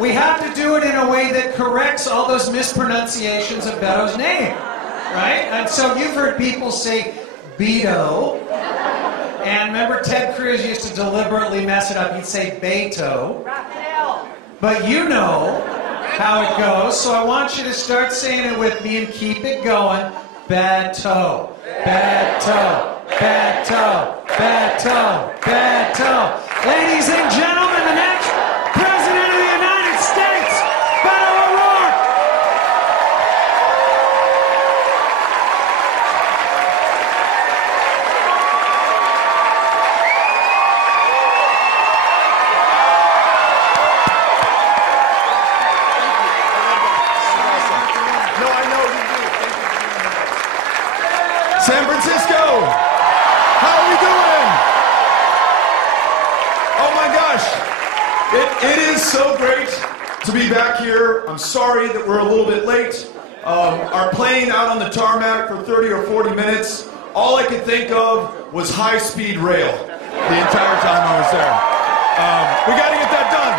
we have to do it in a way that corrects all those mispronunciations of Beto's name, right? And so you've heard people say Beto, and remember Ted Cruz used to deliberately mess it up. He'd say Beto, but you know how it goes, so I want you to start saying it with me and keep it going. Beto, Beto, Beto, Beto, Beto. Ladies and gentlemen, the next President of the United States, Beto O'Rourke. No, I know you do. Thank you. San Francisco, how are we doing? Oh my gosh, it is so great to be back here. I'm sorry that we're a little bit late. Our plane out on the tarmac for 30 or 40 minutes, all I could think of was high-speed rail the entire time I was there. We got to get that done.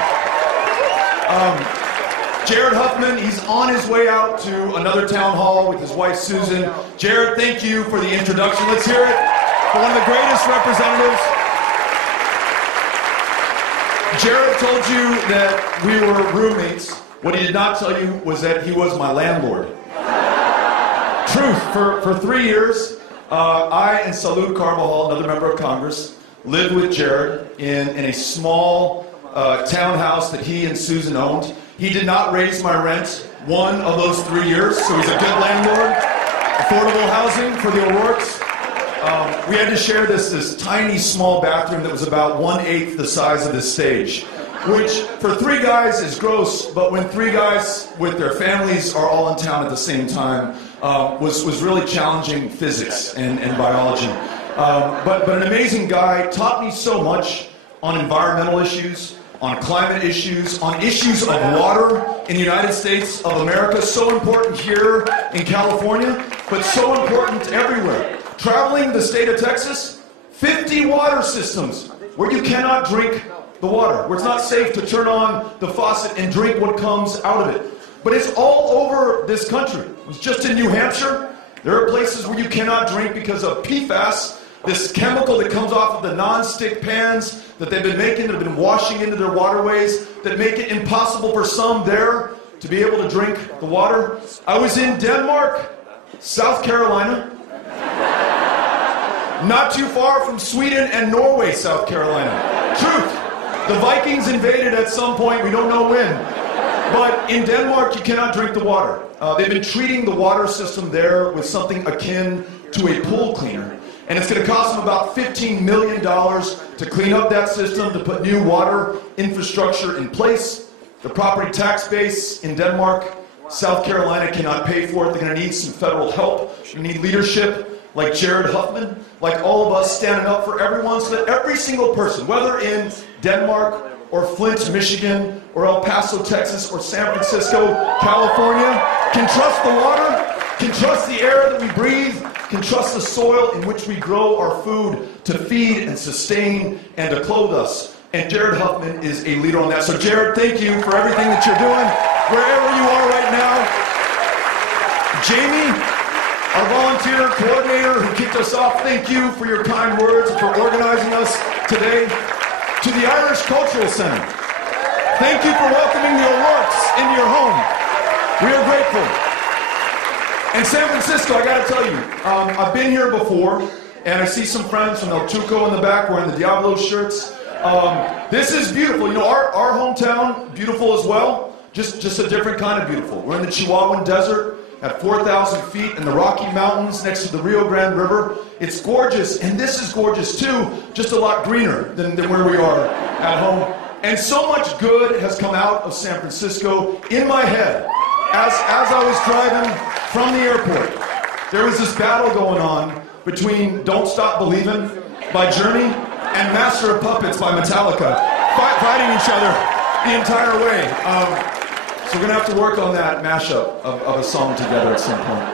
Jared Huffman, he's on his way out to another town hall with his wife Susan. Jared, thank you for the introduction. Let's hear it for one of the greatest representatives. Jared told you that we were roommates. What he did not tell you was that he was my landlord. Truth, for 3 years, I and Salud Carvajal, another member of Congress, lived with Jared in a small townhouse that he and Susan owned. He did not raise my rent one of those 3 years, so he's a good landlord. Affordable housing for the O'Rourkes. We had to share this tiny, small bathroom that was about 1/8 the size of this stage, which for 3 guys is gross, but when 3 guys with their families are all in town at the same time, was really challenging physics and biology. But an amazing guy, taught me so much on environmental issues, on climate issues, on issues of water in the United States of America, so important here in California, but so important everywhere. Traveling the state of Texas, 50 water systems where you cannot drink the water, where it's not safe to turn on the faucet and drink what comes out of it. But it's all over this country. It was just in New Hampshire. There are places where you cannot drink because of PFAS, this chemical that comes off of the non-stick pans that they've been making, that have been washing into their waterways, that make it impossible for some there to be able to drink the water. I was in Denmark, South Carolina, not too far from Sweden and Norway, South Carolina. Truth. The Vikings invaded at some point, we don't know when. But in Denmark, you cannot drink the water. They've been treating the water system there with something akin to a pool cleaner. And it's going to cost them about $15 million to clean up that system, to put new water infrastructure in place. The property tax base in Denmark, South Carolina cannot pay for it. They're going to need some federal help. They need leadership like Jared Huffman, like all of us standing up for everyone, so that every single person, whether in Denmark or Flint, Michigan, or El Paso, Texas, or San Francisco, California, can trust the water, can trust the air that we breathe, can trust the soil in which we grow our food to feed and sustain and to clothe us. And Jared Huffman is a leader on that. So Jared, thank you for everything that you're doing, wherever you are right now. Jamie, our volunteer coordinator who kicked us off, thank you for your kind words and for organizing us today. To the Irish Cultural Center, thank you for welcoming the O'Rourkes into your home. We are grateful. And San Francisco, I gotta tell you, I've been here before, and I see some friends from El Tuco in the back wearing the Diablo shirts. This is beautiful. You know, our hometown, beautiful as well, just a different kind of beautiful. We're in the Chihuahuan Desert at 4,000 feet in the Rocky Mountains next to the Rio Grande River. It's gorgeous, and this is gorgeous too, just a lot greener than where we are at home. And so much good has come out of San Francisco in my head. As I was driving from the airport, there was this battle going on between Don't Stop Believin' by Journey and Master of Puppets by Metallica, fighting each other the entire way. So we're going to have to work on that mashup of a song together at some point.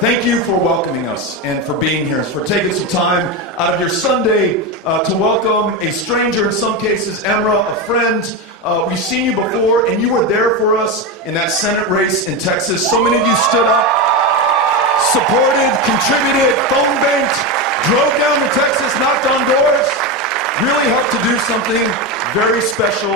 Thank you for welcoming us and for being here, for taking some time out of your Sunday to welcome a stranger, in some cases, Emra, a friend, We've seen you before, and you were there for us in that Senate race in Texas. So many of you stood up, supported, contributed, phone banked, drove down to Texas, knocked on doors, really helped to do something very special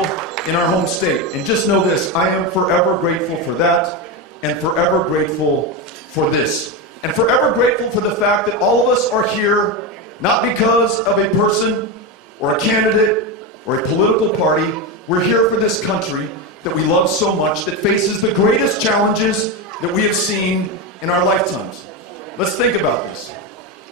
in our home state. And just know this, I am forever grateful for that, and forever grateful for this. And forever grateful for the fact that all of us are here, not because of a person, or a candidate, or a political party. We're here for this country that we love so much, that faces the greatest challenges that we have seen in our lifetimes. Let's think about this.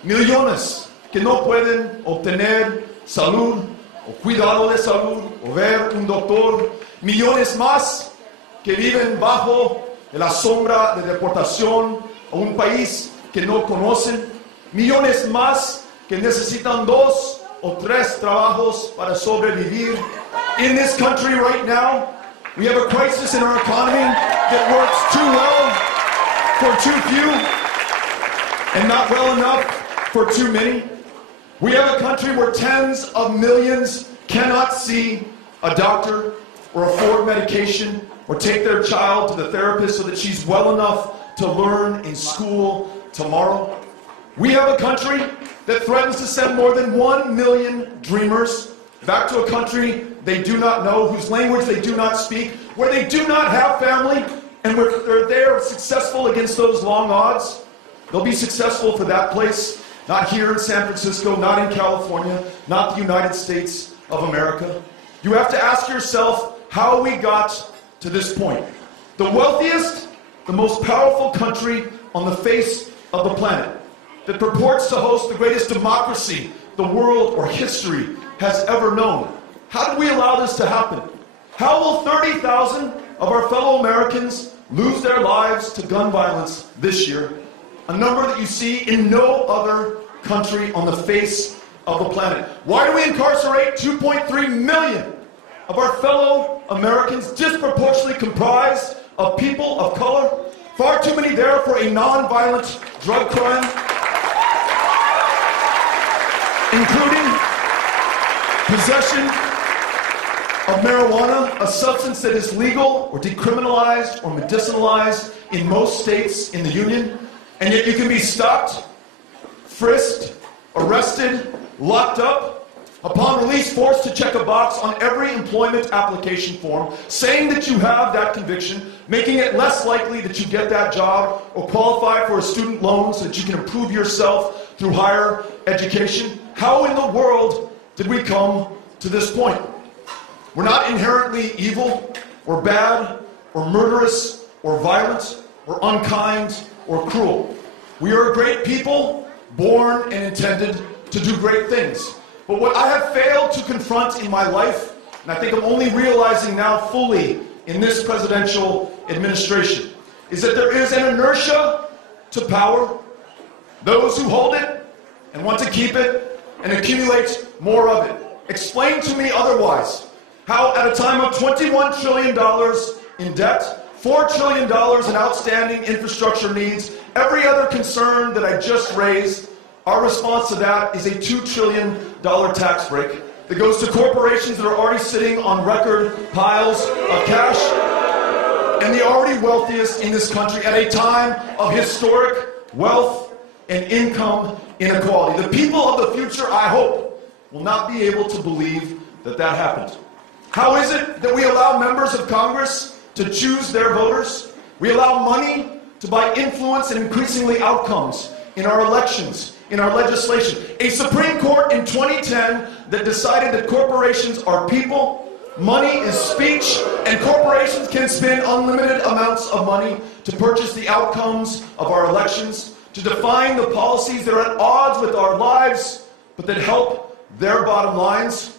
Millones que no pueden obtener salud, o cuidado de salud, o ver un doctor. Millones más que viven bajo la sombra de deportación a un país que no conocen. Millones más que necesitan 2 o 3 trabajos para sobrevivir. In this country right now, we have a crisis in our economy that works too well for too few and not well enough for too many. We have a country where tens of millions cannot see a doctor or afford medication or take their child to the therapist so that she's well enough to learn in school tomorrow. We have a country that threatens to send more than 1 million dreamers back to a country they do not know, whose language they do not speak, where they do not have family, and where they're successful against those long odds. They'll be successful for that place, not here in San Francisco, not in California, not the United States of America. You have to ask yourself how we got to this point. The wealthiest, the most powerful country on the face of the planet, that purports to host the greatest democracy the world or history has ever known. How did we allow this to happen? How will 30,000 of our fellow Americans lose their lives to gun violence this year? A number that you see in no other country on the face of the planet. Why do we incarcerate 2.3 million of our fellow Americans, disproportionately comprised of people of color? Far too many there for a non-violent drug crime, including possession of marijuana, a substance that is legal or decriminalized or medicinalized in most states in the Union, and yet you can be stopped, frisked, arrested, locked up, upon release forced to check a box on every employment application form, saying that you have that conviction, making it less likely that you get that job or qualify for a student loan so that you can improve yourself through higher education. How in the world did we come to this point? We're not inherently evil or bad or murderous or violent or unkind or cruel. We are a great people, born and intended to do great things. But what I have failed to confront in my life, and I think I'm only realizing now fully in this presidential administration, is that there is an inertia to power. Those who hold it and want to keep it and accumulate more of it. Explain to me otherwise how at a time of $21 trillion in debt, $4 trillion in outstanding infrastructure needs, every other concern that I just raised, our response to that is a $2 trillion tax break that goes to corporations that are already sitting on record piles of cash and the already wealthiest in this country at a time of historic wealth and income inequality. The people of the future, I hope, will not be able to believe that that happened. How is it that we allow members of Congress to choose their voters? We allow money to buy influence and increasingly outcomes in our elections, in our legislation. A Supreme Court in 2010 that decided that corporations are people, money is speech, and corporations can spend unlimited amounts of money to purchase the outcomes of our elections, to define the policies that are at odds with our lives, but that help their bottom lines.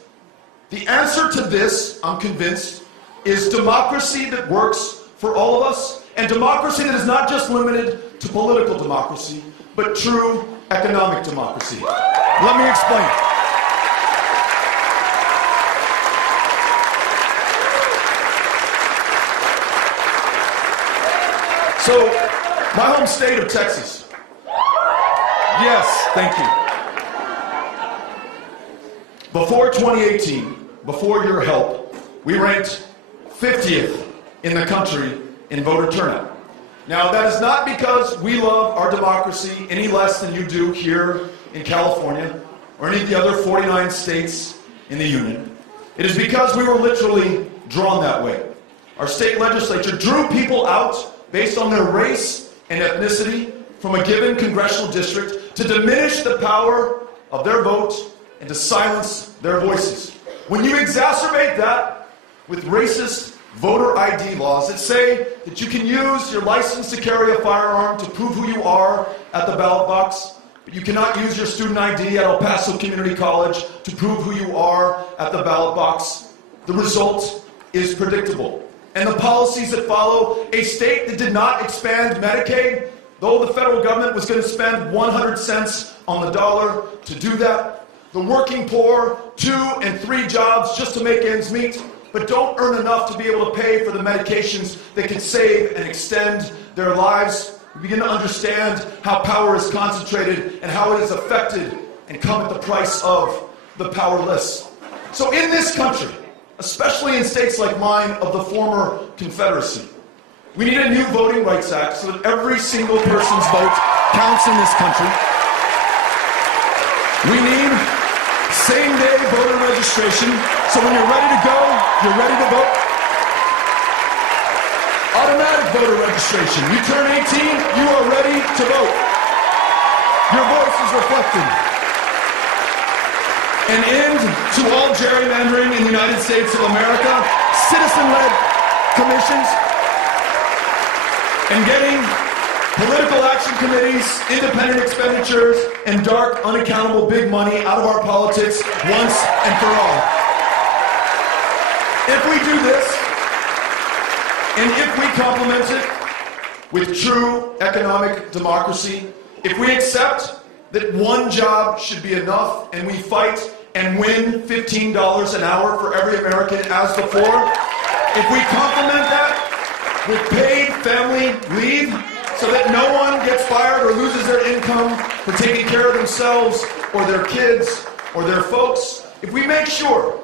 The answer to this, I'm convinced, is democracy that works for all of us, and democracy that is not just limited to political democracy, but true economic democracy. Let me explain. So, my home state of Texas. Yes, thank you. Before 2018, before your help, we ranked 50th in the country in voter turnout. Now, that is not because we love our democracy any less than you do here in California or any of the other 49 states in the Union. It is because we were literally drawn that way. Our state legislature drew people out based on their race and ethnicity from a given congressional district to diminish the power of their vote and to silence their voices. When you exacerbate that with racist voter ID laws that say that you can use your license to carry a firearm to prove who you are at the ballot box, but you cannot use your student ID at El Paso Community College to prove who you are at the ballot box, the result is predictable. And the policies that follow, a state that did not expand Medicaid, though the federal government was going to spend 100 cents on the dollar to do that, the working poor, 2 and 3 jobs just to make ends meet, but don't earn enough to be able to pay for the medications that can save and extend their lives. We begin to understand how power is concentrated and how it is affected and come at the price of the powerless. So in this country, especially in states like mine of the former Confederacy, we need a new Voting Rights Act so that every single person's vote counts in this country. We need same-day voter registration, so when you're ready to go, you're ready to vote. Automatic voter registration. You turn 18, you are ready to vote. Your voice is reflected. An end to all gerrymandering in the United States of America, citizen-led commissions, and getting political action committees, independent expenditures, and dark, unaccountable big money out of our politics once and for all. If we do this, and if we complement it with true economic democracy, if we accept that one job should be enough, and we fight and win $15 an hour for every American as before, if we complement that with paid family leave, so that no one gets fired or loses their income for taking care of themselves or their kids or their folks, if we make sure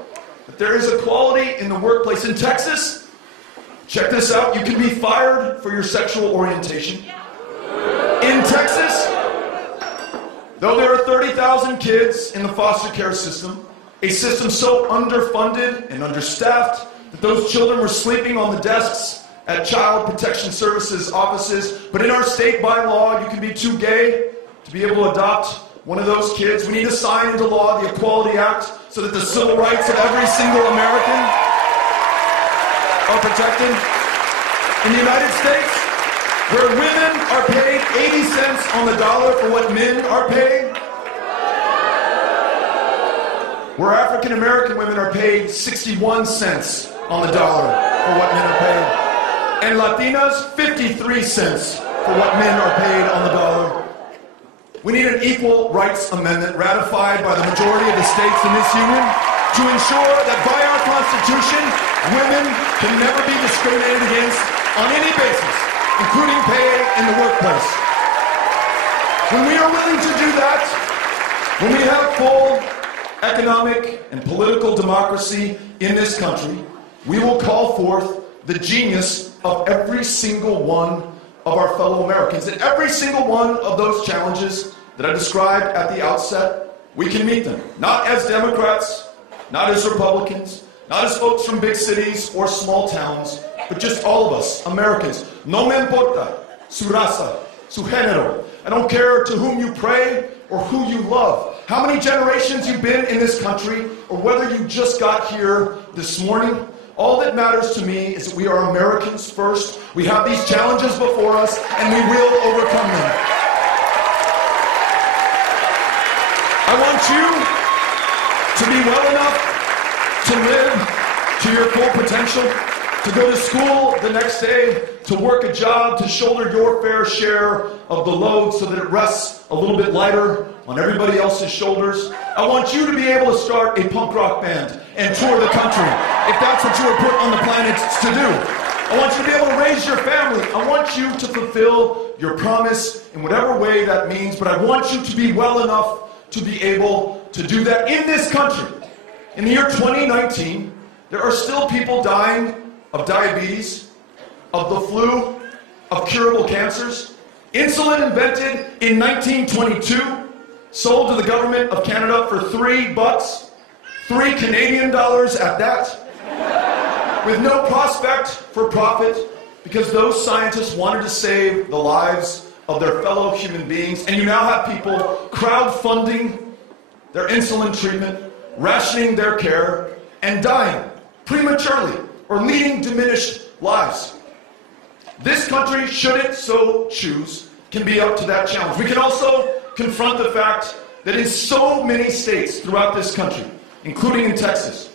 that there is equality in the workplace in Texas, check this out, you can be fired for your sexual orientation. In Texas, though there are 30,000 kids in the foster care system, a system so underfunded and understaffed that those children were sleeping on the desks at Child Protection Services offices, but in our state by law, you can be too gay to be able to adopt one of those kids. We need to sign into law the Equality Act so that the civil rights of every single American are protected. In the United States, where women are paid 80 cents on the dollar for what men are paid, where African American women are paid 61 cents on the dollar for what men are paid, and Latinas 53 cents for what men are paid on the dollar. We need an equal rights amendment ratified by the majority of the states in this union to ensure that by our Constitution, women can never be discriminated against on any basis, including pay in the workplace. When we are willing to do that, when we have full economic and political democracy in this country, we will call forth the genius of every single one of our fellow Americans. And every single one of those challenges that I described at the outset, we can meet them. Not as Democrats, not as Republicans, not as folks from big cities or small towns, but just all of us, Americans. No me importa su raza, su género. I don't care to whom you pray or who you love, how many generations you've been in this country, or whether you just got here this morning. All that matters to me is that we are Americans first. We have these challenges before us, and we will overcome them. I want you to be well enough to live to your full potential, to go to school the next day, to work a job, to shoulder your fair share of the load so that it rests a little bit lighter on everybody else's shoulders. I want you to be able to start a punk rock band and tour the country, if that's what you were put on the planet to do. I want you to be able to raise your family. I want you to fulfill your promise in whatever way that means, but I want you to be well enough to be able to do that in this country. In the year 2019, there are still people dying of diabetes, of the flu, of curable cancers. Insulin invented in 1922, sold to the government of Canada for $3, $3 Canadian at that, with no prospect for profit, because those scientists wanted to save the lives of their fellow human beings. And you now have people crowdfunding their insulin treatment, rationing their care, and dying prematurely or leading diminished lives. This country, should it so choose, can be up to that challenge. We can also confront the fact that in so many states throughout this country, including in Texas,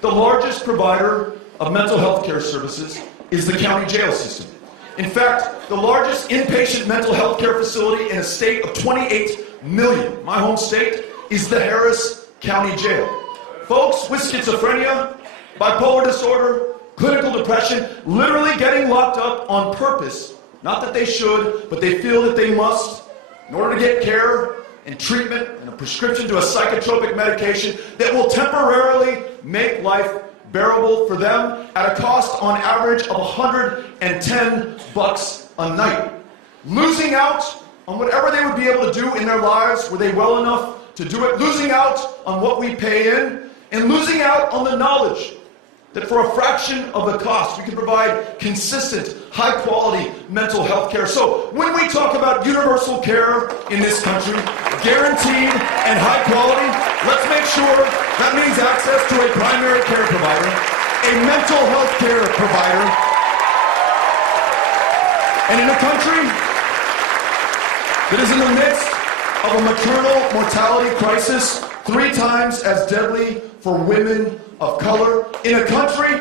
the largest provider of mental health care services is the county jail system. In fact, the largest inpatient mental health care facility in a state of 28 million, my home state, is the Harris County Jail. Folks with schizophrenia, bipolar disorder, clinical depression, literally getting locked up on purpose. Not that they should, but they feel that they must in order to get care and treatment and a prescription to a psychotropic medication that will temporarily make life bearable for them at a cost on average of $110 a night. Losing out on whatever they would be able to do in their lives, were they well enough to do it, losing out on what we pay in, and losing out on the knowledge that for a fraction of the cost, we can provide consistent, high-quality mental health care. So when we talk about universal care in this country, guaranteed and high quality, let's make sure that means access to a primary care provider, a mental health care provider, and in a country that is in the midst of a maternal mortality crisis 3 times as deadly for women of color, in a country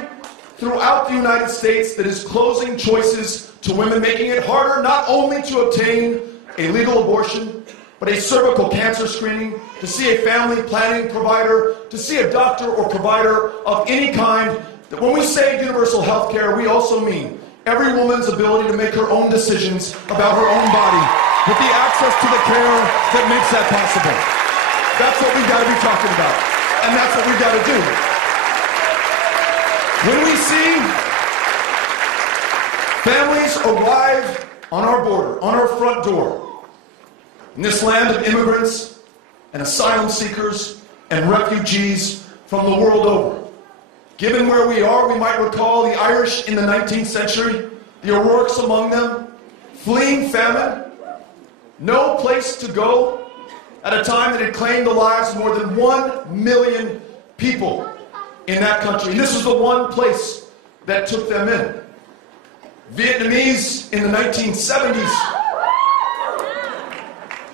throughout the United States that is closing choices to women, making it harder not only to obtain a legal abortion, but a cervical cancer screening, to see a family planning provider, to see a doctor or provider of any kind. That when we say universal health care, we also mean every woman's ability to make her own decisions about her own body, with the access to the care that makes that possible. That's what we've got to be talking about, and that's what we've got to do. When we see families arrive on our border, on our front door, in this land of immigrants and asylum seekers and refugees from the world over, given where we are, we might recall the Irish in the 19th century, the O'Rourkes among them, fleeing famine, no place to go, at a time that had claimed the lives of more than 1 million people in that country. And this was the one place that took them in. Vietnamese in the 1970s.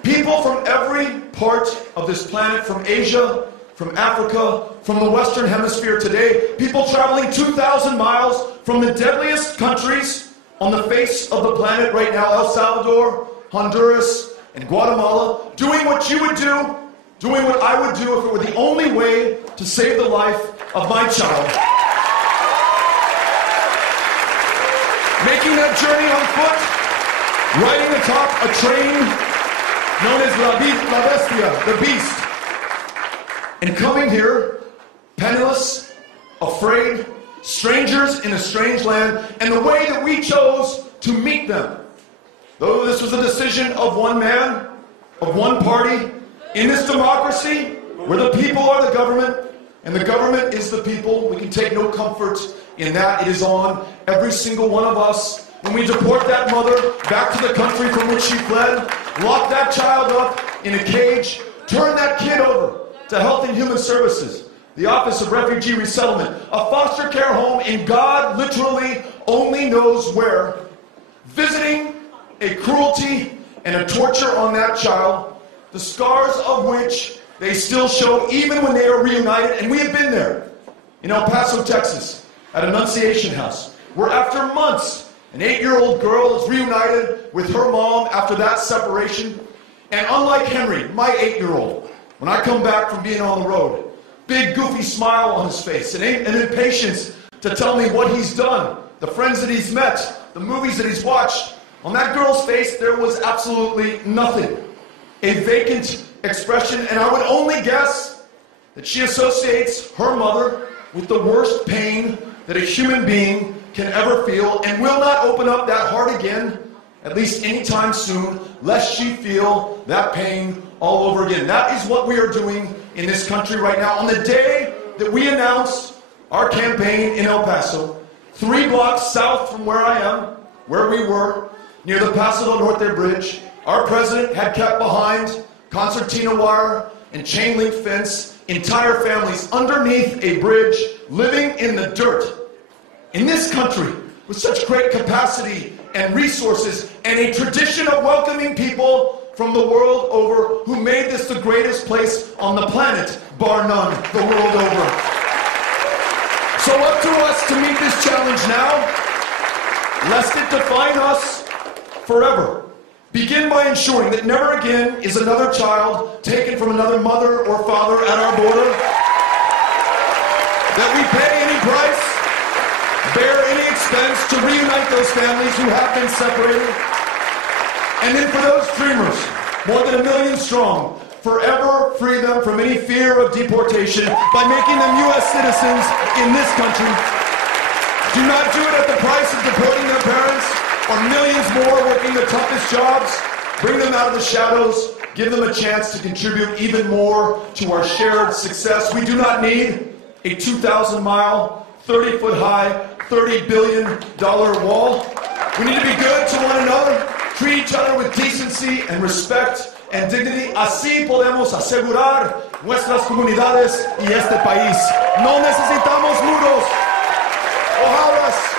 People from every part of this planet, from Asia, from Africa, from the Western Hemisphere today, people traveling 2,000 miles from the deadliest countries on the face of the planet right now, El Salvador, Honduras, and Guatemala, doing what you would do, doing what I would do if it were the only way to save the life of my child. Making that journey on foot, riding atop a train known as La Bestia, the Beast, and coming here, penniless, afraid, strangers in a strange land, and the way that we chose to meet them. Though this was a decision of one man, of one party, in this democracy, where the people are the government, and the government is the people, we can take no comfort in that. It is on every single one of us. When we deport that mother back to the country from which she fled, lock that child up in a cage, turn that kid over to Health and Human Services, the Office of Refugee Resettlement, a foster care home in God literally only knows where, visiting a cruelty and a torture on that child, the scars of which they still show even when they are reunited. And we have been there in El Paso, Texas, at Annunciation House, where after months, an 8-year-old girl is reunited with her mom after that separation. And unlike Henry, my 8-year-old, when I come back from being on the road, big goofy smile on his face, and impatience to tell me what he's done, the friends that he's met, the movies that he's watched. On that girl's face, there was absolutely nothing. A vacant expression, and I would only guess that she associates her mother with the worst pain that a human being can ever feel, and will not open up that heart again, at least anytime soon, lest she feel that pain all over again. That is what we are doing in this country right now. On the day that we announced our campaign in El Paso, 3 blocks south from where I am, where we were, near the Paso del Norte Bridge, our president had kept behind concertina wire and chain link fence entire families underneath a bridge, living in the dirt. In this country, with such great capacity and resources, and a tradition of welcoming people from the world over, who made this the greatest place on the planet, bar none, the world over. So up to us to meet this challenge now, lest it define us forever. Begin by ensuring that never again is another child taken from another mother or father at our border, that we pay any price, bear any expense to reunite those families who have been separated, and then for those dreamers, more than 1 million strong, forever free them from any fear of deportation by making them U.S. citizens in this country. Do not do it at the price of deporting their parents, or millions more working the toughest jobs. Bring them out of the shadows. Give them a chance to contribute even more to our shared success. We do not need a 2,000-mile, 30-foot-high, $30 billion wall. We need to be good to one another, treat each other with decency and respect and dignity. Así podemos asegurar nuestras comunidades y este país. No necesitamos muros o jaulas.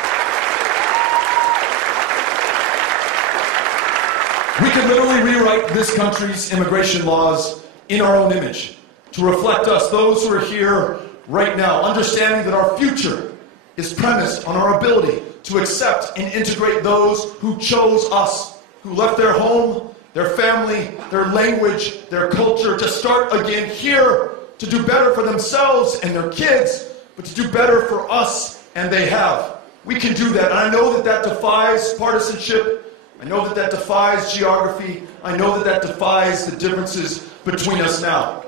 We could literally rewrite this country's immigration laws in our own image to reflect us, those who are here right now, understanding that our future is premised on our ability to accept and integrate those who chose us, who left their home, their family, their language, their culture, to start again here, to do better for themselves and their kids, but to do better for us, and they have. We can do that, and I know that that defies partisanship. I know that that defies geography. I know that that defies the differences between us now.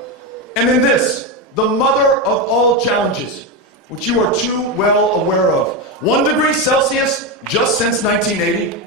And in this, the mother of all challenges, which you are too well aware of, 1 degree Celsius just since 1980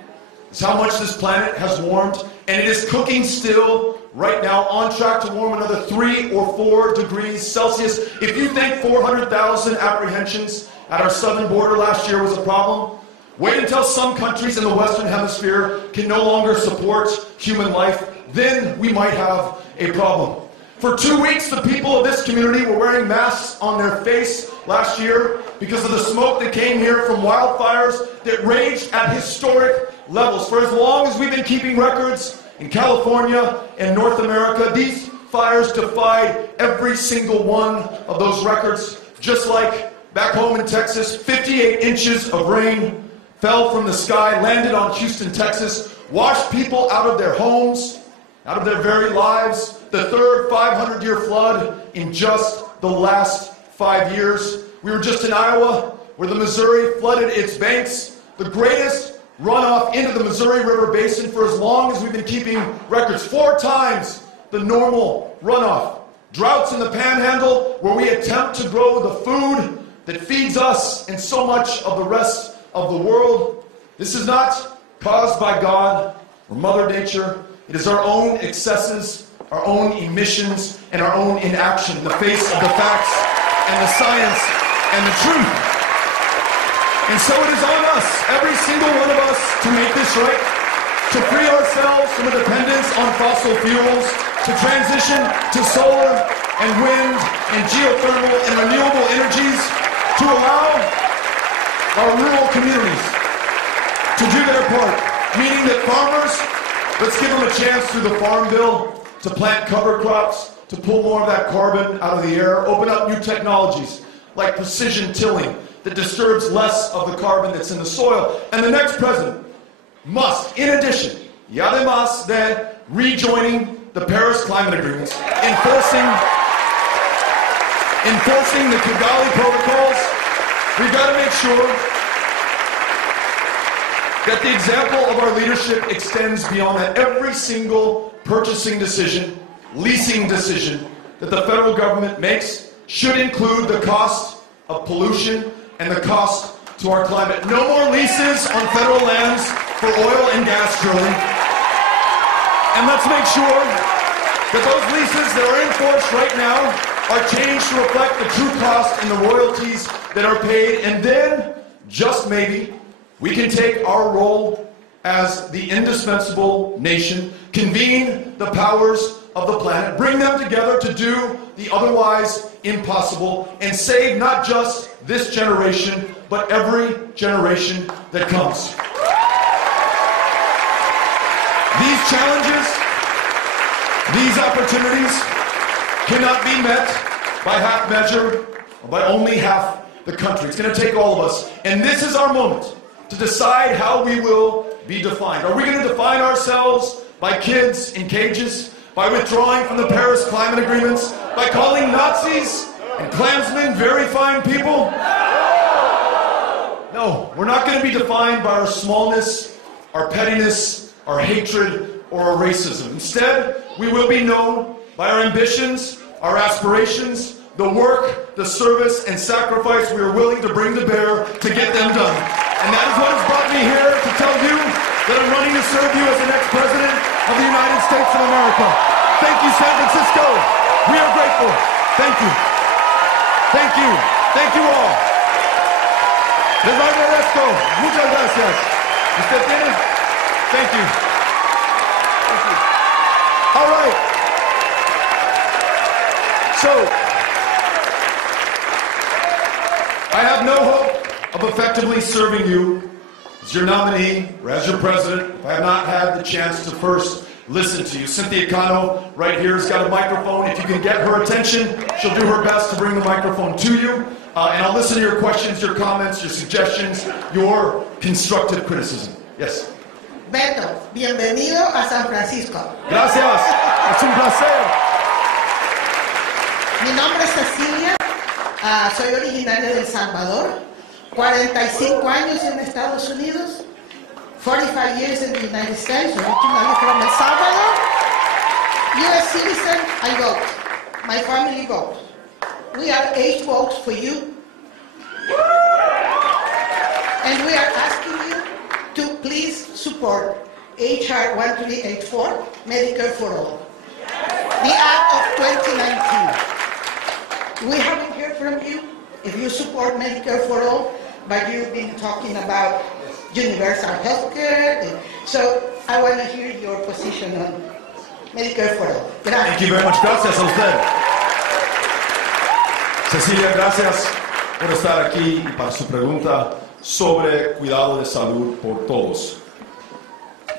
is how much this planet has warmed, and it is cooking still right now, on track to warm another 3 or 4 degrees Celsius. If you think 400,000 apprehensions at our southern border last year was a problem, wait until some countries in the Western Hemisphere can no longer support human life. Then we might have a problem. For 2 weeks, the people of this community were wearing masks on their face last year because of the smoke that came here from wildfires that raged at historic levels. For as long as we've been keeping records in California and North America, these fires defied every single one of those records. Just like back home in Texas, 58 inches of rain fell from the sky, landed on Houston, Texas, washed people out of their homes, out of their very lives. The third 500-year flood in just the last 5 years. We were just in Iowa, where the Missouri flooded its banks, the greatest runoff into the Missouri River Basin for as long as we've been keeping records. 4 times the normal runoff. Droughts in the Panhandle, where we attempt to grow the food that feeds us and so much of the rest of the world. This is not caused by God or Mother Nature. It is our own excesses, our own emissions, and our own inaction in the face of the facts and the science and the truth. And so it is on us, every single one of us, to make this right, to free ourselves from a dependence on fossil fuels, to transition to solar and wind and geothermal and renewable energies, to allow our rural communities to do their part, meaning that farmers, let's give them a chance through the Farm Bill to plant cover crops, to pull more of that carbon out of the air, open up new technologies like precision tilling that disturbs less of the carbon that's in the soil. And the next president must, in addition, y además de rejoining the Paris climate agreements, enforcing the Kigali protocols, we've got to make sure that the example of our leadership extends beyond that. Every single purchasing decision, leasing decision that the federal government makes should include the cost of pollution and the cost to our climate. No more leases on federal lands for oil and gas drilling. And let's make sure that those leases that are in force right now are changed to reflect the true cost and the royalties that are paid. And then, just maybe, we can take our role as the indispensable nation, convene the powers of the planet, bring them together to do the otherwise impossible, and save not just this generation, but every generation that comes. These challenges, these opportunities cannot be met by half measure or by only half the country. It's going to take all of us. And this is our moment to decide how we will be defined. Are we going to define ourselves by kids in cages? By withdrawing from the Paris climate agreements? By calling Nazis and Klansmen very fine people? No, we're not going to be defined by our smallness, our pettiness, our hatred, or our racism. Instead, we will be known by our ambitions, our aspirations, the work, the service, and sacrifice we are willing to bring to bear to get them done. And that is what has brought me here to tell you that I'm running to serve you as the next president of the United States of America. Thank you, San Francisco. We are grateful. Thank you. Thank you. Thank you all. Les agradezco. Muchas gracias. ¿Usted tiene? Thank you. Thank you. All right. So, I have no hope of effectively serving you as your nominee or as your president if I have not had the chance to first listen to you. Cynthia Cano right here has got a microphone. If you can get her attention, she'll do her best to bring the microphone to you. And I'll listen to your questions, your comments, your suggestions, your constructive criticism. Yes. Beto, bienvenido a San Francisco. Gracias. Es un placer. Mi nombre es Cecilia. Soy originaria de El Salvador. 45 años en Estados Unidos. 45 years in the United States, originally from El Salvador. U.S. citizen, I vote. My family votes. We are 8 votes for you. And we are asking you to please support H.R. 1384, Medicare for All. The Act of 2019. We haven't heard from you if you support Medicare for All, but you've been talking about universal health care. So I want to hear your position on Medicare for All. Gracias. Thank you very much. Gracias a usted. Cecilia, gracias por estar aquí y para su pregunta sobre cuidado de salud por todos.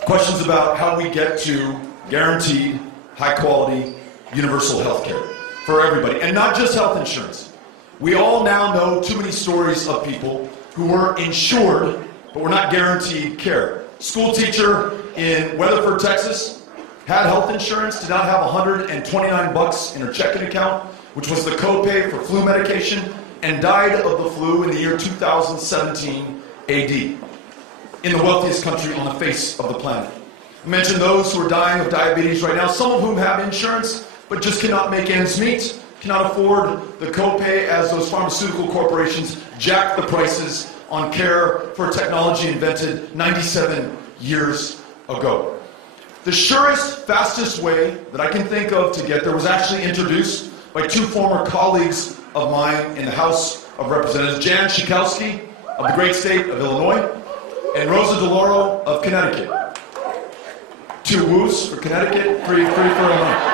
Questions about how we get to guaranteed, high-quality, universal health care for everybody, and not just health insurance. We all now know too many stories of people who were insured but were not guaranteed care. School teacher in Weatherford, Texas, had health insurance, did not have $129 in her checking account, which was the copay for flu medication, and died of the flu in the year 2017 AD, in the wealthiest country on the face of the planet. I mentioned those who are dying of diabetes right now, some of whom have insurance, but just cannot make ends meet, cannot afford the copay as those pharmaceutical corporations jack the prices on care for technology invented 97 years ago. The surest, fastest way that I can think of to get there was actually introduced by 2 former colleagues of mine in the House of Representatives, Jan Schakowsky of the great state of Illinois, and Rosa DeLauro of Connecticut. 2 woos for Connecticut, 3 for Illinois.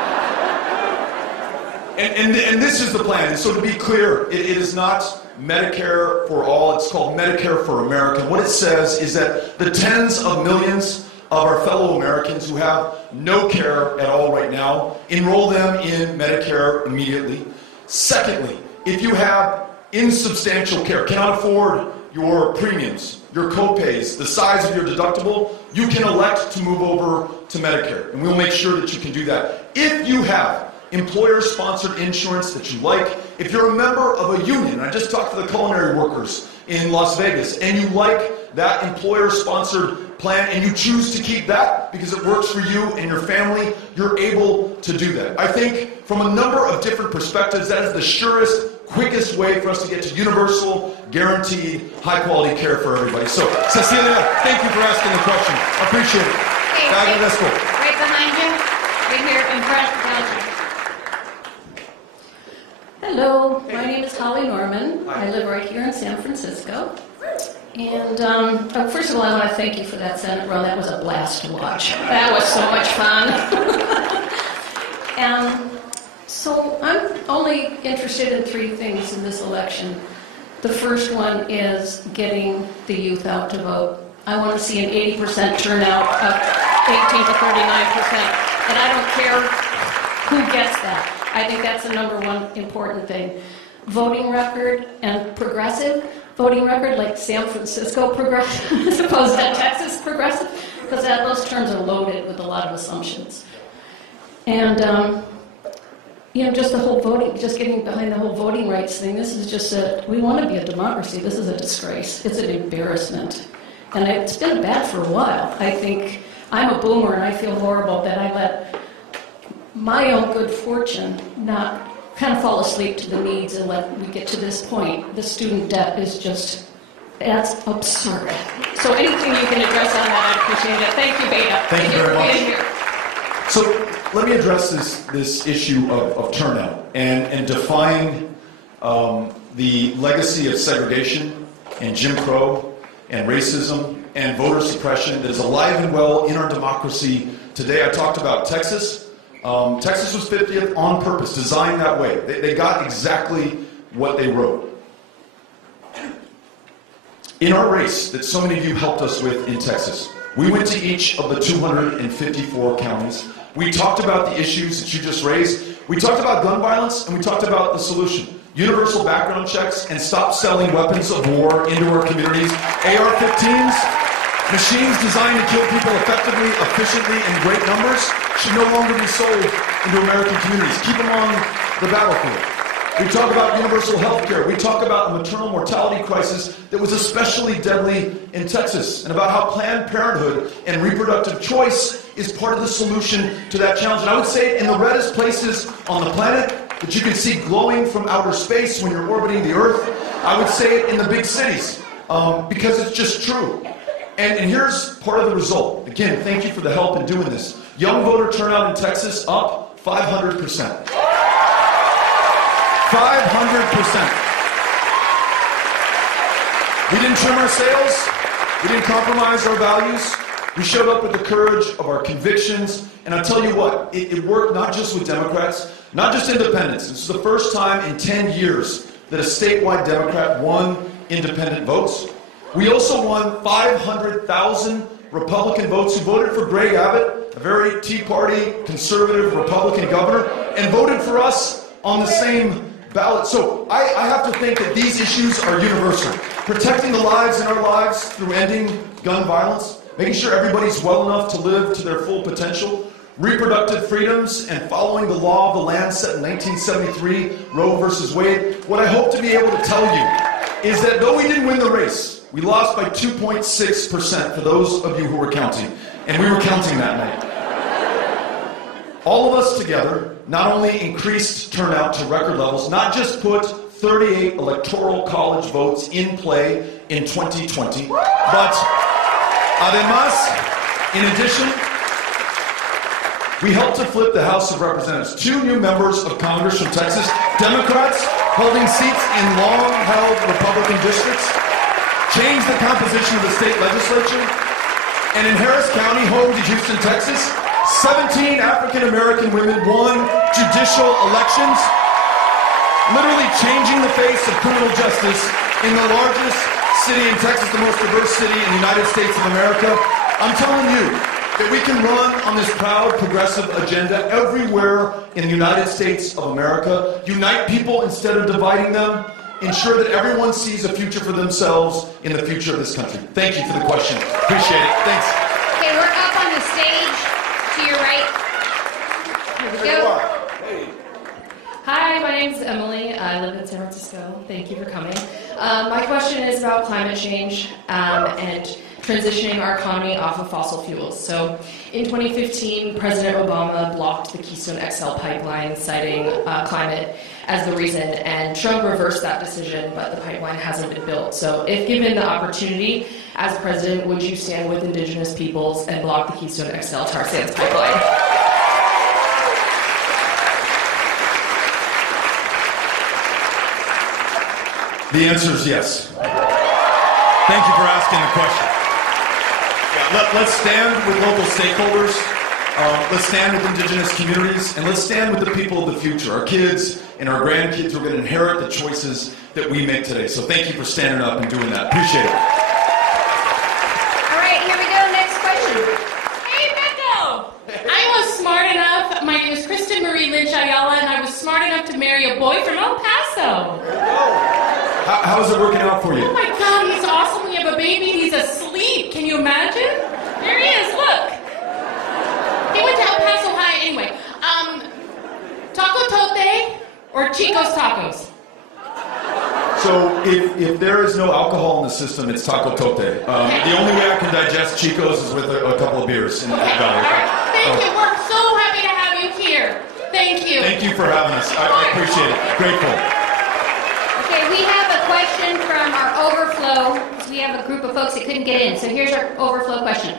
And this is the plan. And so to be clear, it is not Medicare for all. It's called Medicare for America. What it says is that the tens of millions of our fellow Americans who have no care at all right now, enroll them in Medicare immediately. Secondly, if you have insubstantial care, cannot afford your premiums, your copays, the size of your deductible, you can elect to move over to Medicare, and we'll make sure that you can do that. If you have employer-sponsored insurance that you like, if you're a member of a union, I just talked to the culinary workers in Las Vegas, and you like that employer-sponsored plan and you choose to keep that because it works for you and your family, you're able to do that. I think from a number of different perspectives, that is the surest, quickest way for us to get to universal, guaranteed, high-quality care for everybody. So, Cecilia, thank you for asking the question. I appreciate it. Hey, right behind you, right here in front. Hello, my name is Holly Norman. I live right here in San Francisco. And first of all, I want to thank you for that Senate run. That was a blast to watch. That was so much fun. So I'm only interested in three things in this election. The first one is getting the youth out to vote. I want to see an 80% turnout of 18 to 39%. And I don't care who gets that. I think that's the number one important thing. Voting record and progressive. Voting record like San Francisco progressive as opposed to Texas progressive, because those terms are loaded with a lot of assumptions. And, just the whole voting, just getting behind the whole voting rights thing, this is just we want to be a democracy. This is a disgrace. It's an embarrassment. And it's been bad for a while. I think I'm a boomer and I feel horrible that I let my own good fortune not kind of fall asleep to the needs and let we get to this point. The student debt is just, that's absurd. So anything you can address on that, I'd appreciate it. Thank you, Beto. Thank you very much. Being here. So let me address this issue of turnout and define the legacy of segregation and Jim Crow and racism and voter suppression that is alive and well in our democracy today. I talked about Texas. Texas was 50th on purpose, designed that way. They got exactly what they wrote. In our race that so many of you helped us with in Texas, we went to each of the 254 counties. We talked about the issues that you just raised. We talked about gun violence, and we talked about the solution. Universal background checks and stop selling weapons of war into our communities. AR-15s, machines designed to kill people effectively, efficiently, in great numbers, should no longer be sold into American communities. Keep them on the battlefield. We talk about universal health care. We talk about a maternal mortality crisis that was especially deadly in Texas, and about how Planned Parenthood and reproductive choice is part of the solution to that challenge. And I would say in the reddest places on the planet that you can see glowing from outer space when you're orbiting the Earth, I would say it in the big cities, because it's just true. And here's part of the result. Again, thank you for the help in doing this. Young voter turnout in Texas up 500%. 500%. We didn't trim our sails. We didn't compromise our values. We showed up with the courage of our convictions. And I'll tell you what, it worked not just with Democrats, not just independents. This is the first time in 10 years that a statewide Democrat won independent votes. We also won 500,000 Republican votes who voted for Greg Abbott, a very Tea Party, conservative Republican governor, and voted for us on the same ballot. So I have to think that these issues are universal. Protecting the lives in our lives through ending gun violence, making sure everybody's well enough to live to their full potential, reproductive freedoms, and following the law of the land set in 1973, Roe versus Wade. What I hope to be able to tell you is that though we didn't win the race, we lost by 2.6% for those of you who were counting. And we were counting that night. All of us together not only increased turnout to record levels, not just put 38 electoral college votes in play in 2020, but además, in addition, we helped to flip the House of Representatives. 2 new members of Congress from Texas, Democrats holding seats in long-held Republican districts, changed the composition of the state legislature, and in Harris County, home to Houston, Texas, 17 African-American women won judicial elections, literally changing the face of criminal justice in the largest city in Texas, the most diverse city in the United States of America. I'm telling you that we can run on this proud progressive agenda everywhere in the United States of America, unite people instead of dividing them, ensure that everyone sees a future for themselves in the future of this country. Thank you for the question. Appreciate it. Thanks. Okay, we're up on the stage to your right. Here we go. Hey. Hi, my name's Emily. I live in San Francisco. Thank you for coming. My question is about climate change. And transitioning our economy off of fossil fuels. So in 2015, President Obama blocked the Keystone XL pipeline, citing climate as the reason, and Trump reversed that decision, but the pipeline hasn't been built. So if given the opportunity, as president, would you stand with indigenous peoples and block the Keystone XL tar sands pipeline? The answer is yes. Thank you for asking the question. Let's stand with local stakeholders, let's stand with indigenous communities, and let's stand with the people of the future, our kids and our grandkids who are going to inherit the choices that we make today. So thank you for standing up and doing that. Appreciate it. All right, here we go. Next question. Hey, Beto! I was smart enough, my name is Kristen Marie Lynch Ayala, and I was smart enough to marry a boy from El Paso. How's it working out for you? Oh my God, he's awesome. We have a baby. He's asleep. Can you imagine? There he is. Look. He went to El Paso High anyway. Taco Tote or Chico's Tacos? So if there is no alcohol in the system, it's Taco Tote. The only way I can digest Chico's is with a couple of beers. Okay. All right. Thank you. We're so happy to have you here. Thank you. Thank you for having us. I appreciate it. Grateful. Okay, we have a question from our overflow. We have a group of folks that couldn't get in. So here's our overflow question.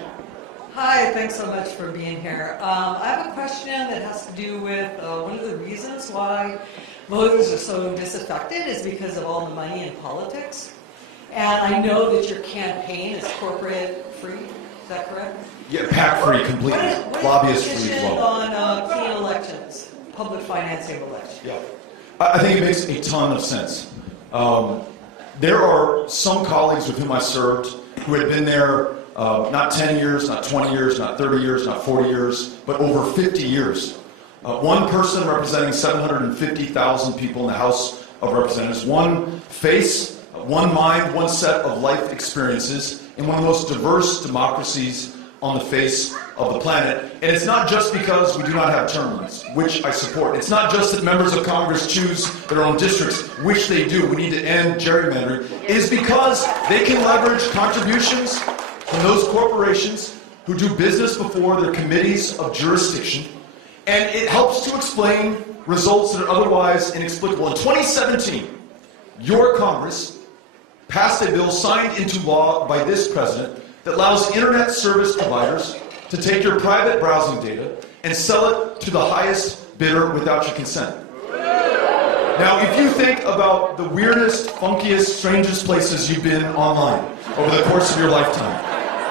Hi, thanks so much for being here. I have a question that has to do with one of the reasons why voters are so disaffected is because of all the money in politics. And I know that your campaign is corporate-free. Is that correct? Yeah, PAC-free completely. Lobbyist-free as well. On clean elections, public financing of elections? Yeah. I think it makes a ton of sense. There are some colleagues with whom I served who had been there not 10 years, not 20 years, not 30 years, not 40 years, but over 50 years. One person representing 750,000 people in the House of Representatives, one face, one mind, one set of life experiences in one of the most diverse democracies on the face of the planet. And it's not just because we do not have term limits, which I support. It's not just that members of Congress choose their own districts, which they do. We need to end gerrymandering. It is because they can leverage contributions from those corporations who do business before their committees of jurisdiction. And it helps to explain results that are otherwise inexplicable. In 2017, your Congress passed a bill signed into law by this president that allows internet service providers to take your private browsing data and sell it to the highest bidder without your consent. Now, if you think about the weirdest, funkiest, strangest places you've been online over the course of your lifetime,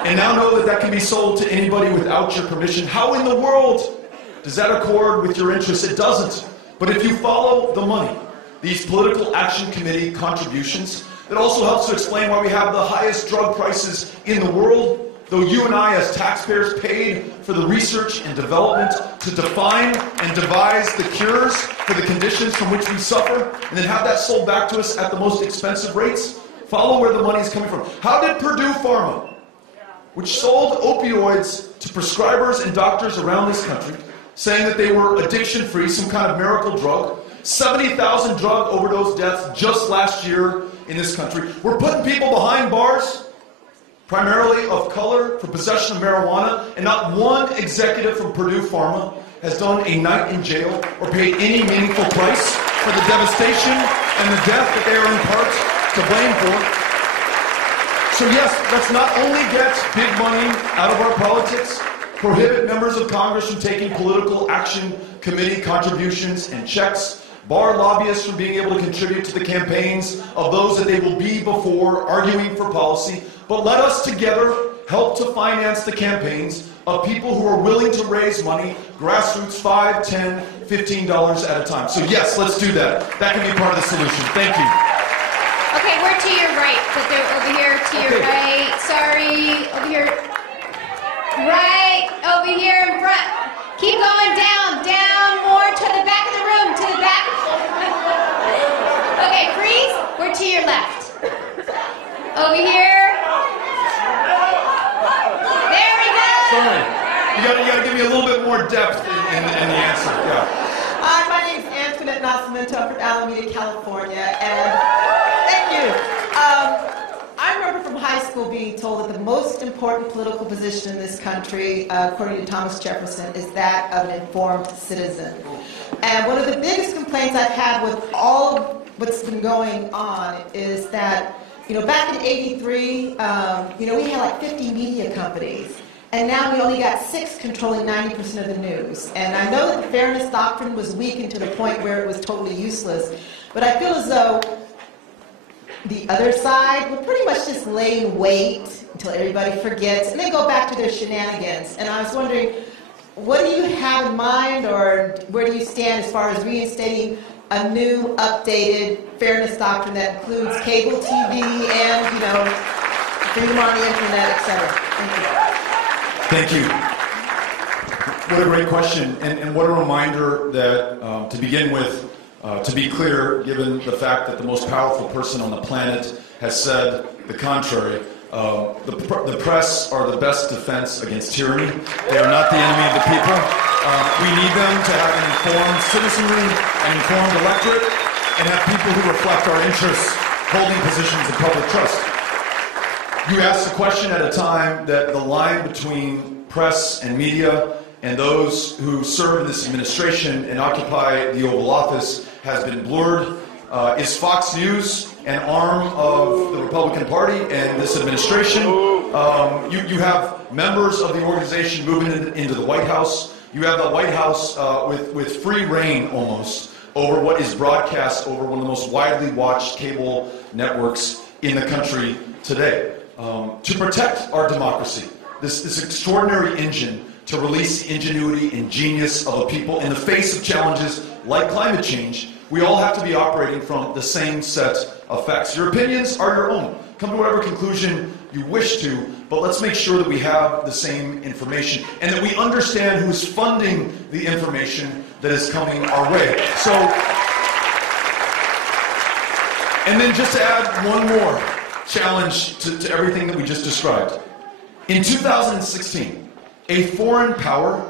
and now know that that can be sold to anybody without your permission, how in the world does that accord with your interests? It doesn't. But if you follow the money, these political action committee contributions, it also helps to explain why we have the highest drug prices in the world, though you and I as taxpayers paid for the research and development to define and devise the cures for the conditions from which we suffer, and then have that sold back to us at the most expensive rates. Follow where the money is coming from. How did Purdue Pharma, which sold opioids to prescribers and doctors around this country, saying that they were addiction-free, some kind of miracle drug, 70,000 drug overdose deaths just last year in this country. We're putting people behind bars, primarily of color, for possession of marijuana, and not one executive from Purdue Pharma has done a night in jail or paid any meaningful price for the devastation and the death that they are in part to blame for. So yes, let's not only get big money out of our politics, prohibit members of Congress from taking political action committee contributions and checks, bar lobbyists from being able to contribute to the campaigns of those that they will be before arguing for policy, but let us together help to finance the campaigns of people who are willing to raise money, grassroots, $5, $10, $15 at a time. So yes, let's do that. That can be part of the solution. Thank you. Okay, we're to your right, but they're over here to your right. Sorry, over here. Right, over here in front. Keep going down, down, more to the back of the room, to the back. Okay, freeze. We're to your left. Over here. There we go. Sorry. You gotta give me a little bit more depth in the answer. Yeah. Hi, my name is Antoinette Nascimento from Alameda, California, and thank you. I remember from high high school being told that the most important political position in this country, according to Thomas Jefferson, is that of an informed citizen. And one of the biggest complaints I've had with all of what's been going on is that, back in '83, we had like 50 media companies. And now we only got 6 controlling 90% of the news. And I know that the fairness doctrine was weakened to the point where it was totally useless. But I feel as though the other side would pretty much just lay in wait until everybody forgets and then go back to their shenanigans. And I was wondering, what do you have in mind, or where do you stand as far as reinstating a new, updated fairness doctrine that includes cable TV and, freedom on the internet, etc.? Thank you. Thank you. What a great question, and what a reminder that, to begin with, to be clear, given the fact that the most powerful person on the planet has said the contrary, the press are the best defense against tyranny. They are not the enemy of the people. We need them to have an informed citizenry, an informed electorate, and have people who reflect our interests holding positions of public trust. You asked the question at a time that the line between press and media and those who serve in this administration and occupy the Oval Office has been blurred. Is Fox News an arm of the Republican Party and this administration? You have members of the organization moving into the White House. You have the White House with free reign almost over what is broadcast over one of the most widely watched cable networks in the country today. To protect our democracy, this extraordinary engine to release the ingenuity and genius of a people in the face of challenges like climate change, we all have to be operating from the same set of facts. Your opinions are your own. Come to whatever conclusion you wish to, but let's make sure that we have the same information and that we understand who's funding the information that is coming our way. So, and then just to add one more challenge to everything that we just described. In 2016, a foreign power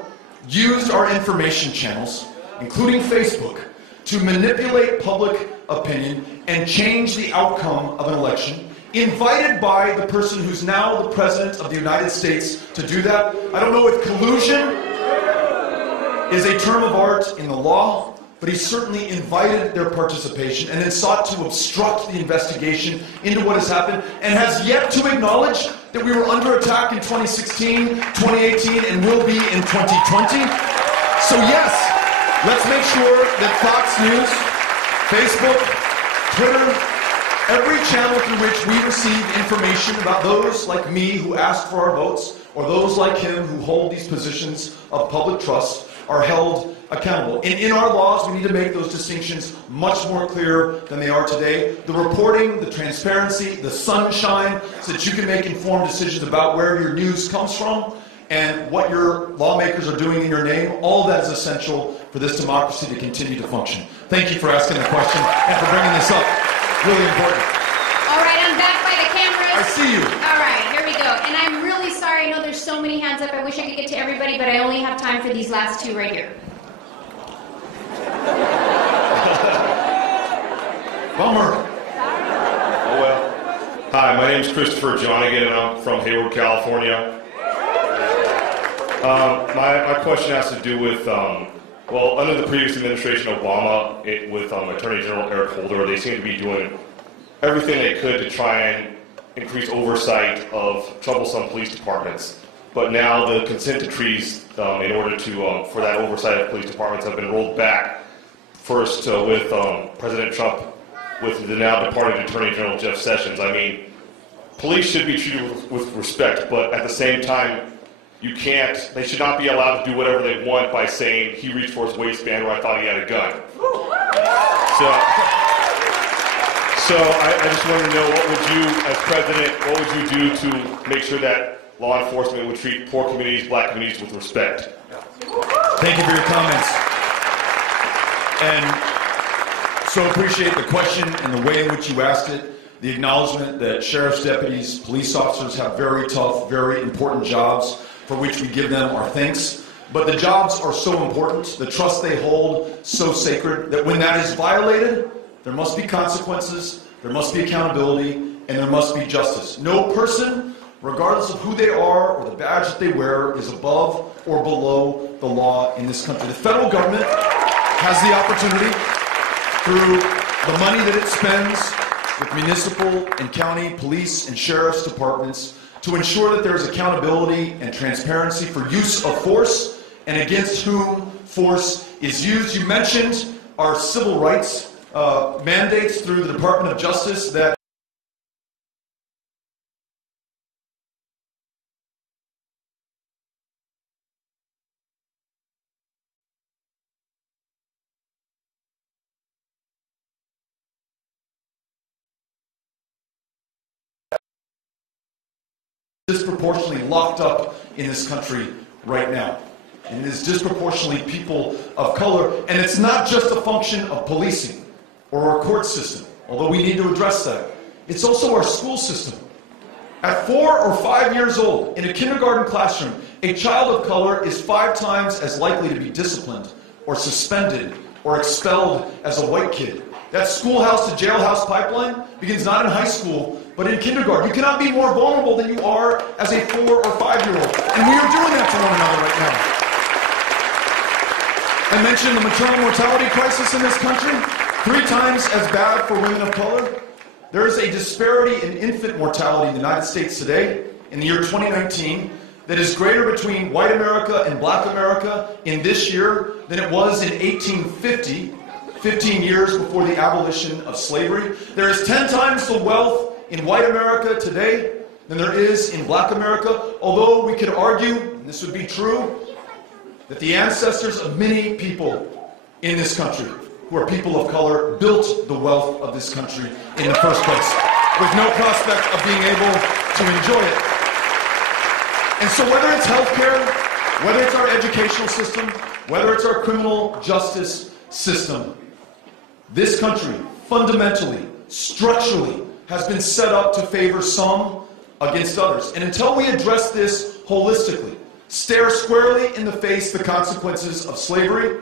used our information channels, including Facebook, to manipulate public opinion and change the outcome of an election, invited by the person who's now the President of the United States to do that. I don't know if collusion is a term of art in the law, but he certainly invited their participation and then sought to obstruct the investigation into what has happened and has yet to acknowledge that we were under attack in 2016, 2018, and will be in 2020. So yes, let's make sure that Fox News, Facebook, Twitter, every channel through which we receive information about those like me who asked for our votes, or those like him who hold these positions of public trust, are held accountable. In our laws, we need to make those distinctions much more clear than they are today. The reporting, the transparency, the sunshine, so that you can make informed decisions about where your news comes from and what your lawmakers are doing in your name. All of that is essential for this democracy to continue to function. Thank you for asking the question and for bringing this up. Really important. All right, I'm back by the cameras. I see you. All right, here we go. And I'm really sorry. I know there's so many hands up. I wish I could get to everybody, but I only have time for these last 2 right here. Bummer. Oh well. Hi, my name is Christopher Johnigan, and I'm from Hayward, California. My question has to do with, under the previous administration, Obama, with Attorney General Eric Holder, they seem to be doing everything they could to try and increase oversight of troublesome police departments. But now the consent decrees, in order to for that oversight of police departments, have been rolled back. First with President Trump, with the now departed Attorney General Jeff Sessions. I mean, police should be treated with respect, but at the same time, they should not be allowed to do whatever they want by saying he reached for his waistband or I thought he had a gun. So I just want to know, what would you, as president, what would you do to make sure that law enforcement would treat poor communities, black communities with respect? Thank you for your comments. And so appreciate the question and the way in which you asked it, the acknowledgement that sheriff's deputies, police officers have very tough, very important jobs for which we give them our thanks. But the jobs are so important, the trust they hold so sacred, that when that is violated, there must be consequences, there must be accountability, and and there must be justice. No person, regardless of who they are or the badge that they wear, is above or below the law in this country. The federal government has the opportunity, through the money that it spends with municipal and county police and sheriff's departments, to ensure that there is accountability and transparency for use of force and against whom force is used. You mentioned our civil rights mandates through the Department of Justice that disproportionately locked up in this country right now. And it is disproportionately people of color, and it's not just a function of policing or our court system, although we need to address that. It's also our school system. At 4 or 5 years old, in a kindergarten classroom, a child of color is 5 times as likely to be disciplined or suspended or expelled as a white kid. That schoolhouse to jailhouse pipeline begins not in high school, but in kindergarten. You cannot be more vulnerable than you are as a 4 or 5-year-old. And we are doing that to one another right now. I mentioned the maternal mortality crisis in this country, 3 times as bad for women of color. There is a disparity in infant mortality in the United States today, in the year 2019, that is greater between white America and black America in this year than it was in 1850, 15 years before the abolition of slavery. There is 10 times the wealth in white America today than there is in black America, although we could argue, and this would be true, that the ancestors of many people in this country, who are people of color, built the wealth of this country in the first place, with no prospect of being able to enjoy it. And so whether it's healthcare, whether it's our educational system, whether it's our criminal justice system, this country fundamentally, structurally, has been set up to favor some against others. And until we address this holistically, stare squarely in the face the consequences of slavery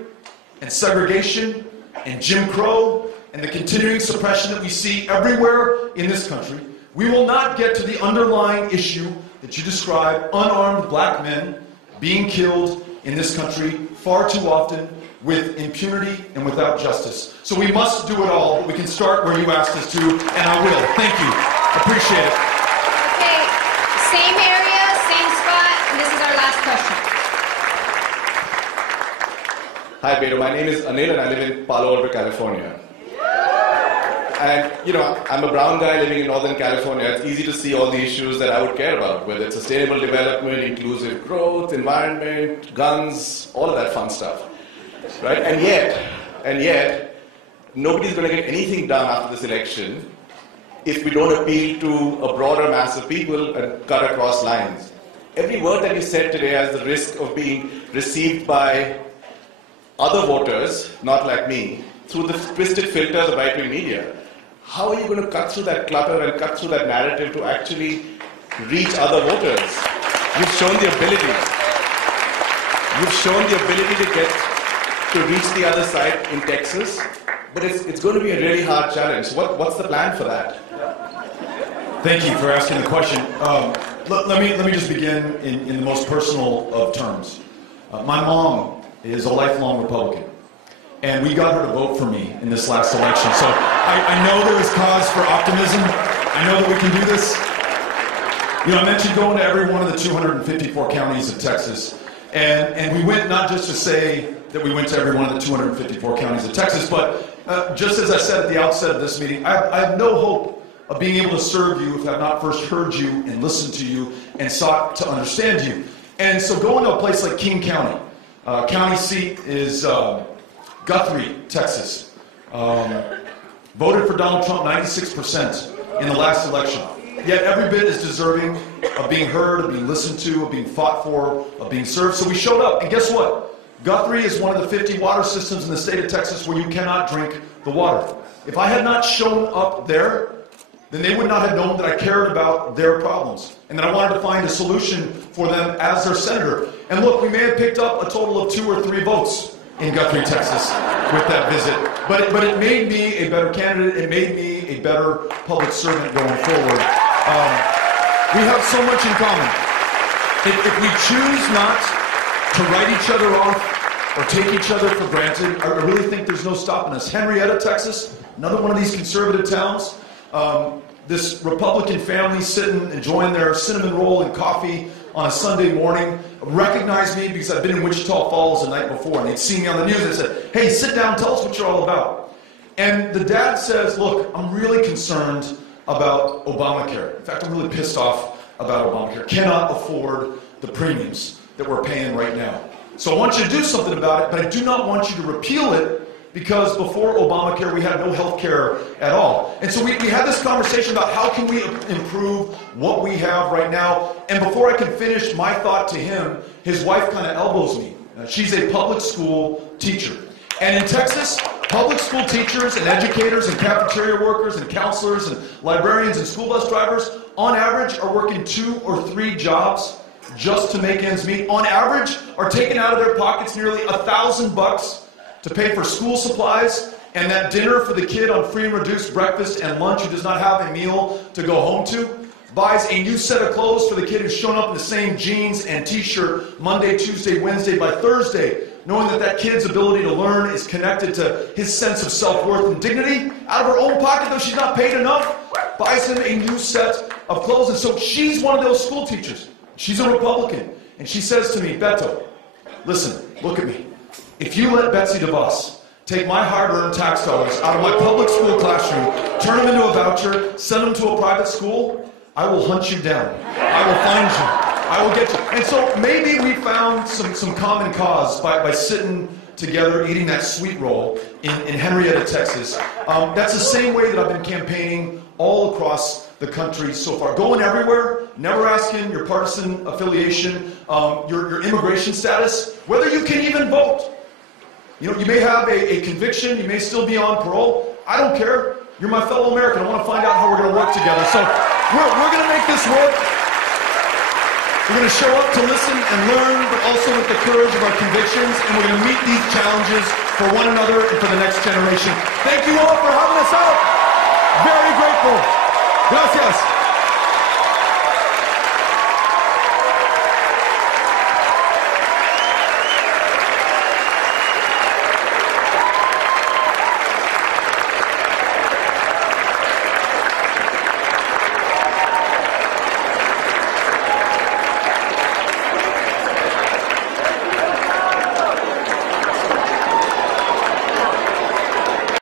and segregation and Jim Crow and the continuing suppression that we see everywhere in this country, we will not get to the underlying issue that you describe, unarmed black men being killed in this country far too often with impunity and without justice. So we must do it all, but we can start where you asked us to, and I will. Thank you. Appreciate it. Okay, same area, same spot, and this is our last question. Hi, Beto. My name is Anil, and I live in Palo Alto, California. And, I'm a brown guy living in Northern California. It's easy to see all the issues that I would care about, whether it's sustainable development, inclusive growth, environment, guns, all of that fun stuff. Right? And yet, nobody's going to get anything done after this election if we don't appeal to a broader mass of people and cut across lines. Every word that you said today has the risk of being received by other voters, not like me, through the twisted filters of right-wing media. How are you going to cut through that clutter and cut through that narrative to actually reach other voters? You've shown the ability. You've shown the ability to reach the other side in Texas, but it's going to be a really hard challenge. What's the plan for that? Thank you for asking the question. Let me just begin in the most personal of terms. My mom is a lifelong Republican, and we got her to vote for me in this last election. So I know there is cause for optimism. I know that we can do this. I mentioned going to every one of the 254 counties of Texas, and we went not just to say that we went to every one of the 254 counties of Texas, but just as I said at the outset of this meeting, I have no hope of being able to serve you if I have not first heard you and listened to you and sought to understand you. And so going to a place like King County, county seat is Guthrie, Texas. Voted for Donald Trump 96% in the last election. Yet every bit is deserving of being heard, of being listened to, of being fought for, of being served. So we showed up, and guess what? Guthrie is one of the 50 water systems in the state of Texas where you cannot drink the water. If I had not shown up there, then they would not have known that I cared about their problems and that I wanted to find a solution for them as their senator. And look, we may have picked up a total of 2 or 3 votes in Guthrie, Texas with that visit. But it made me a better candidate. It made me a better public servant going forward. We have so much in common. If we choose not to write each other off or take each other for granted, I really think there's no stopping us. Henrietta, Texas, another one of these conservative towns. This Republican family sitting, enjoying their cinnamon roll and coffee on a Sunday morning, recognized me because I'd been in Wichita Falls the night before, and they'd seen me on the news. They said, hey, sit down, tell us what you're all about. And the dad says, look, I'm really concerned about Obamacare. In fact, I'm really pissed off about Obamacare. Cannot afford the premiums that we're paying right now. So I want you to do something about it, but I do not want you to repeal it, because before Obamacare, we had no health care at all. And so we had this conversation about how can we improve what we have right now. And before I can finish my thought to him, his wife kind of elbows me. She's a public school teacher. And in Texas, public school teachers and educators and cafeteria workers and counselors and librarians and school bus drivers, on average, are working 2 or 3 jobs just to make ends meet. On average, are taking out of their pockets nearly $1,000 to pay for school supplies and that dinner for the kid on free and reduced breakfast and lunch who does not have a meal to go home to, buys a new set of clothes for the kid who's shown up in the same jeans and t-shirt Monday, Tuesday, Wednesday, by Thursday, knowing that that kid's ability to learn is connected to his sense of self-worth and dignity. Out of her own pocket, though she's not paid enough, buys him a new set of clothes. And so she's one of those school teachers. She's a Republican. And she says to me, Beto, listen, look at me. If you let Betsy DeVos take my hard-earned tax dollars out of my public school classroom, turn them into a voucher, send them to a private school, I will hunt you down. I will find you. I will get you. And so maybe we found some common cause by sitting together eating that sweet roll in Henrietta, Texas. That's the same way that I've been campaigning all across the country so far. Going everywhere, never asking your partisan affiliation, your immigration status, whether you can even vote. You know, you may have a conviction, you may still be on parole. I don't care. You're my fellow American. I want to find out how we're going to work together. So we're going to make this work. We're going to show up to listen and learn, but also with the courage of our convictions, and we're going to meet these challenges for one another and for the next generation. Thank you all for having us out. Very grateful. Gracias.